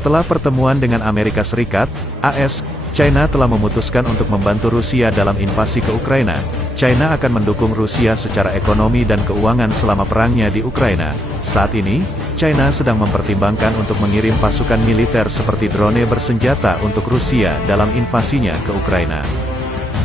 Setelah pertemuan dengan Amerika Serikat, AS, China telah memutuskan untuk membantu Rusia dalam invasi ke Ukraina. China akan mendukung Rusia secara ekonomi dan keuangan selama perangnya di Ukraina. Saat ini, China sedang mempertimbangkan untuk mengirim pasukan militer seperti drone bersenjata untuk Rusia dalam invasinya ke Ukraina.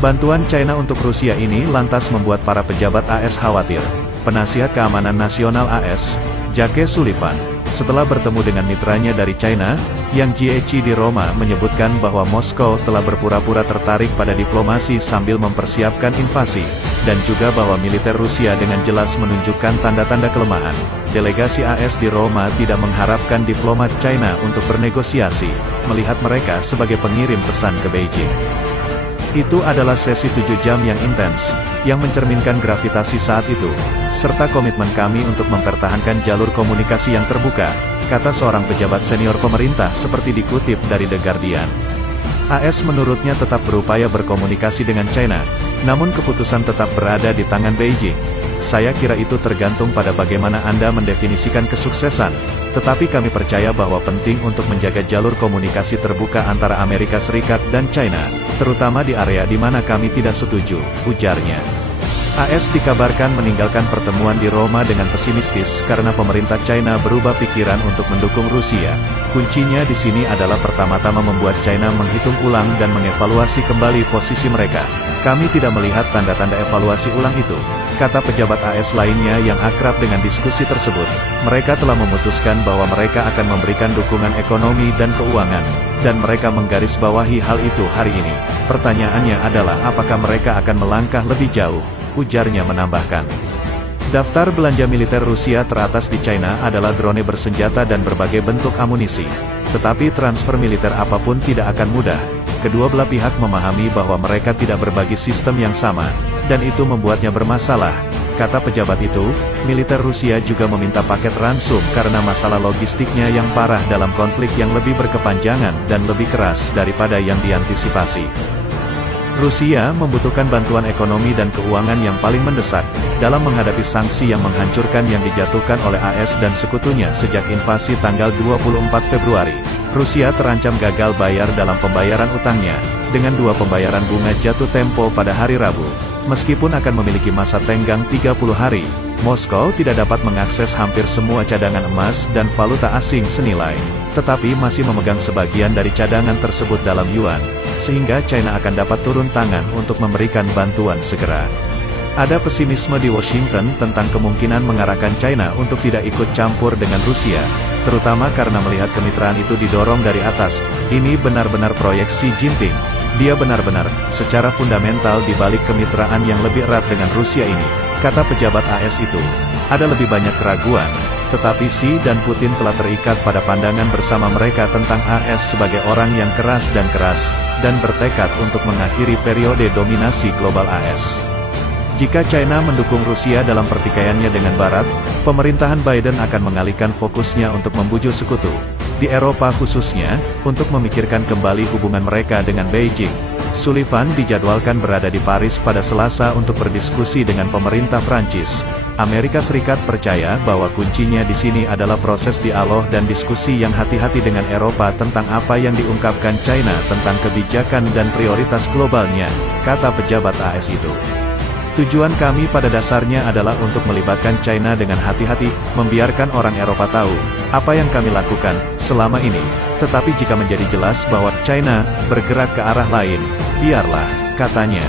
Bantuan China untuk Rusia ini lantas membuat para pejabat AS khawatir. Penasihat Keamanan Nasional AS, Jake Sullivan, setelah bertemu dengan mitranya dari China, Yang Jiechi di Roma menyebutkan bahwa Moskow telah berpura-pura tertarik pada diplomasi sambil mempersiapkan invasi, dan juga bahwa militer Rusia dengan jelas menunjukkan tanda-tanda kelemahan. Delegasi AS di Roma tidak mengharapkan diplomat China untuk bernegosiasi, melihat mereka sebagai pengirim pesan ke Beijing. Itu adalah sesi 7 jam yang intens, yang mencerminkan gravitasi saat itu, serta komitmen kami untuk mempertahankan jalur komunikasi yang terbuka, kata seorang pejabat senior pemerintah seperti dikutip dari The Guardian. AS menurutnya tetap berupaya berkomunikasi dengan China, namun keputusan tetap berada di tangan Beijing. Saya kira itu tergantung pada bagaimana Anda mendefinisikan kesuksesan, tetapi kami percaya bahwa penting untuk menjaga jalur komunikasi terbuka antara Amerika Serikat dan China, terutama di area di mana kami tidak setuju, ujarnya. AS dikabarkan meninggalkan pertemuan di Roma dengan pesimistis karena pemerintah China berubah pikiran untuk mendukung Rusia. Kuncinya di sini adalah pertama-tama membuat China menghitung ulang dan mengevaluasi kembali posisi mereka. Kami tidak melihat tanda-tanda evaluasi ulang itu, kata pejabat AS lainnya yang akrab dengan diskusi tersebut. Mereka telah memutuskan bahwa mereka akan memberikan dukungan ekonomi dan keuangan, dan mereka menggarisbawahi hal itu hari ini. Pertanyaannya adalah apakah mereka akan melangkah lebih jauh, ujarnya menambahkan. Daftar belanja militer Rusia teratas di China adalah drone bersenjata dan berbagai bentuk amunisi. Tetapi transfer militer apapun tidak akan mudah. Kedua belah pihak memahami bahwa mereka tidak berbagi sistem yang sama, dan itu membuatnya bermasalah. Kata pejabat itu, militer Rusia juga meminta paket ransum karena masalah logistiknya yang parah dalam konflik yang lebih berkepanjangan dan lebih keras daripada yang diantisipasi. Rusia membutuhkan bantuan ekonomi dan keuangan yang paling mendesak, dalam menghadapi sanksi yang menghancurkan yang dijatuhkan oleh AS dan sekutunya sejak invasi tanggal 24 Februari. Rusia terancam gagal bayar dalam pembayaran utangnya, dengan 2 pembayaran bunga jatuh tempo pada hari Rabu. Meskipun akan memiliki masa tenggang 30 hari, Moskow tidak dapat mengakses hampir semua cadangan emas dan valuta asing senilai, tetapi masih memegang sebagian dari cadangan tersebut dalam yuan, sehingga China akan dapat turun tangan untuk memberikan bantuan segera. Ada pesimisme di Washington tentang kemungkinan mengarahkan China untuk tidak ikut campur dengan Rusia, terutama karena melihat kemitraan itu didorong dari atas. Ini benar-benar proyek Xi Jinping. Dia benar-benar, secara fundamental di balik kemitraan yang lebih erat dengan Rusia ini, kata pejabat AS itu. Ada lebih banyak keraguan, tetapi Xi dan Putin telah terikat pada pandangan bersama mereka tentang AS sebagai orang yang keras, dan bertekad untuk mengakhiri periode dominasi global AS. Jika China mendukung Rusia dalam pertikaiannya dengan Barat, pemerintahan Biden akan mengalihkan fokusnya untuk membujuk sekutu, di Eropa khususnya, untuk memikirkan kembali hubungan mereka dengan Beijing. Sullivan dijadwalkan berada di Paris pada Selasa untuk berdiskusi dengan pemerintah Prancis. Amerika Serikat percaya bahwa kuncinya di sini adalah proses dialog dan diskusi yang hati-hati dengan Eropa tentang apa yang diungkapkan China tentang kebijakan dan prioritas globalnya, kata pejabat AS itu. Tujuan kami pada dasarnya adalah untuk melibatkan China dengan hati-hati, membiarkan orang Eropa tahu apa yang kami lakukan selama ini. Tetapi jika menjadi jelas bahwa China bergerak ke arah lain, biarlah, katanya.